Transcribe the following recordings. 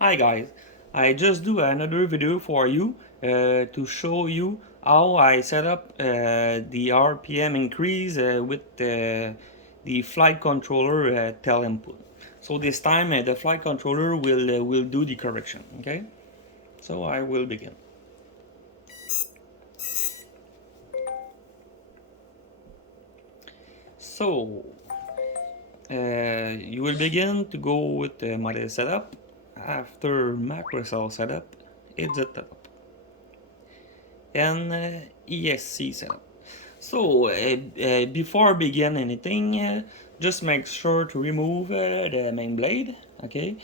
Hi guys, I just do another video for you to show you how I set up the RPM increase with the flight controller tel input. So this time the flight controller will do the correction. Okay, so I will begin. So you will begin to go with the model setup. After macro cell setup, it's a setup and ESC setup. So before begin anything, just make sure to remove the main blade, okay,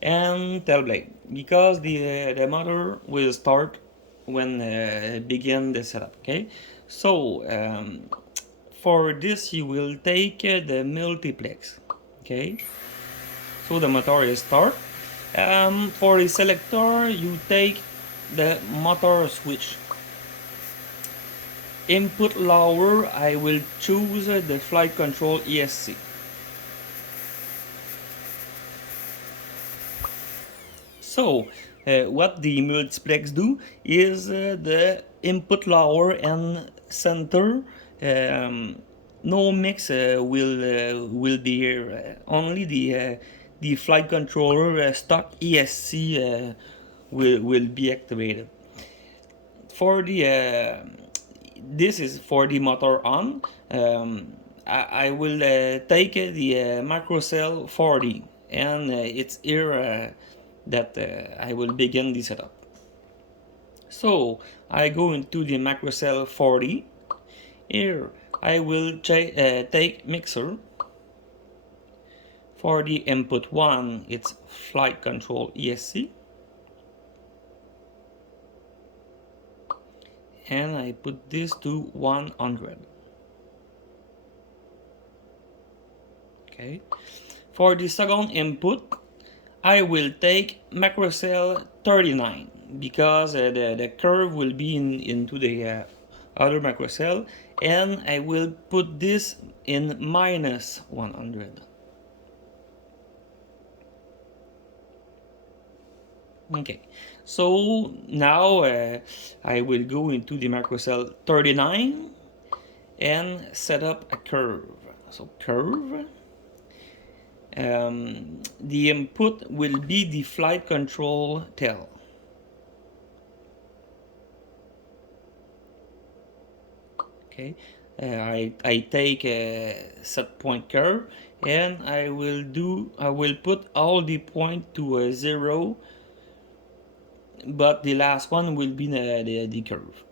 and tail blade because the motor will start when begin the setup, okay. So for this you will take the multiplex, okay. So the motor is start. For the selector you take the motor switch. Input lower, I will choose the flight control ESC. So what the multiplex do is the input lower and center. Um, no mix will be here. Only the flight controller stock ESC will be activated. For the this is for the motor on. I will take the macrocell 40 and it's here that I will begin the setup. So I go into the macrocell 40. Here I will take mixer. For the input 1 it's flight control ESC. And I put this to 100. Okay. For the second input, I will take macrocell 39 because the curve will be into the other macrocell, and I will put this in minus 100. Okay, so now I will go into the macrocell 39 and set up a curve. So curve. The input will be the flight control tail. Okay, I take a set point curve and I will put all the point to a 0, but the last one will be the curve.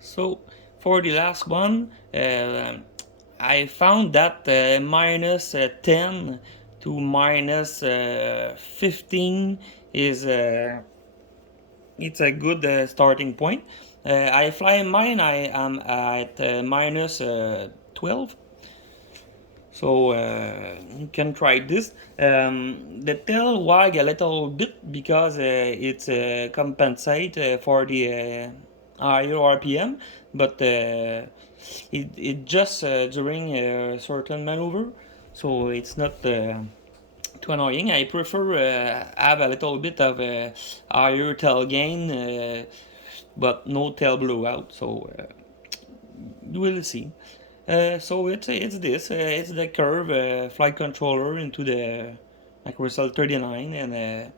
So for the last one, I found that minus 10 to minus 15 is it's a good starting point. I fly mine, I am at minus 12. So you can try this. The tail wag a little bit because it's compensate for the higher RPM, but it just during a certain maneuver, so it's not too annoying. I prefer have a little bit of higher tail gain, but no tail blowout. So you will see. So it's this. It's the curve flight controller into the macrocell 39, and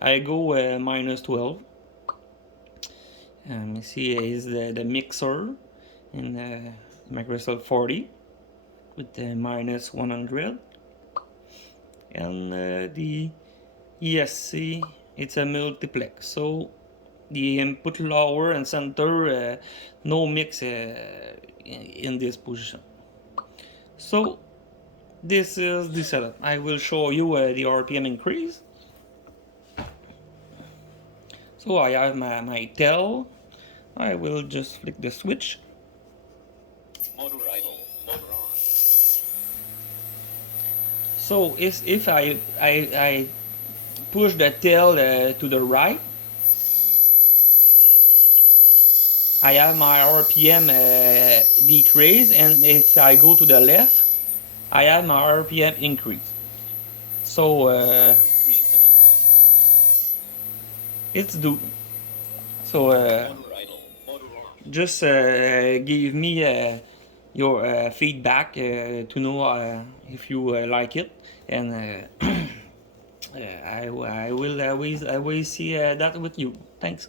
I go minus 12. You see is the mixer in macrocell 40 with the minus 100, and the ESC it's a multiplex. So the input lower and center no mix in this position. So this is the setup. I will show you the RPM increase. So I have my tail. I will just flick the switch. Motor idle, motor on. So if I push the tail to the right, I have my RPM decrease, and if I go to the left, I have my RPM increase. So 3 minutes. it's do. So Motor idle, motor on. just give me your feedback to know if you like it, and I will always see that with you. Thanks.